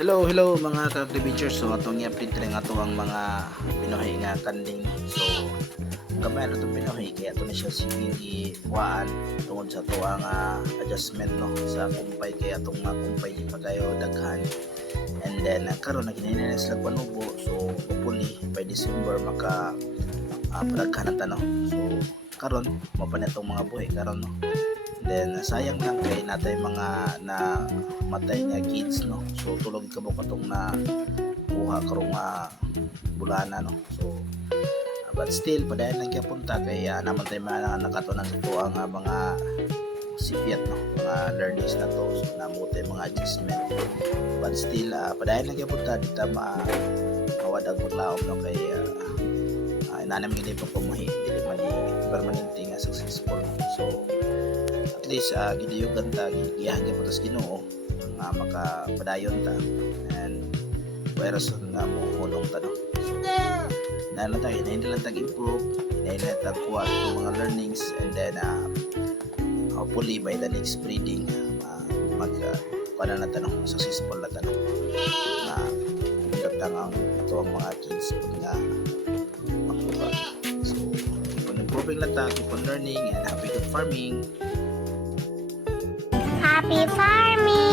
Hello, hello mga ka-adventures. So atong i-update rin ato ang mga pinuhay nga kanding. So gamay na itong pinuhay kaya ito na siya sige waan tungod sa ito ang adjustment no sa kumpay kaya itong kumpay di pa kayo daghan. And then karon na ginahina sila panubo. So hopefully by December maka padaghan na tano. So karon mo pa nitong mga buhay karon no. Then sayang lang kay natay mga na matay nga kids no. So tulog ka mo katong na buha karong bulana no. So but still padayon lang kaya punta kay naman tayo mga nakatunan sa to ang mga sipiat no, mga learnings na to. So namutay mga adjustment. But still padayon lang kaya punta dito mawadag mulaom no kay nanam gini pa pumuhi dili man ni permanente nga successful. So at least gidiyugan ta gigiyahan gyud putas Ginoo nga makapadayon ta and rason nga mo hulong ta no. So na tayo hindi lang tag-improve, hindi lang tag-kuha itong mga learnings, and then hopefully by the next breeding para na tanong successful na tanong na datang ang ito ang mga kids nga makuha. So keep on improving lang ta, keep on learning, and happy good farming. Happy farming!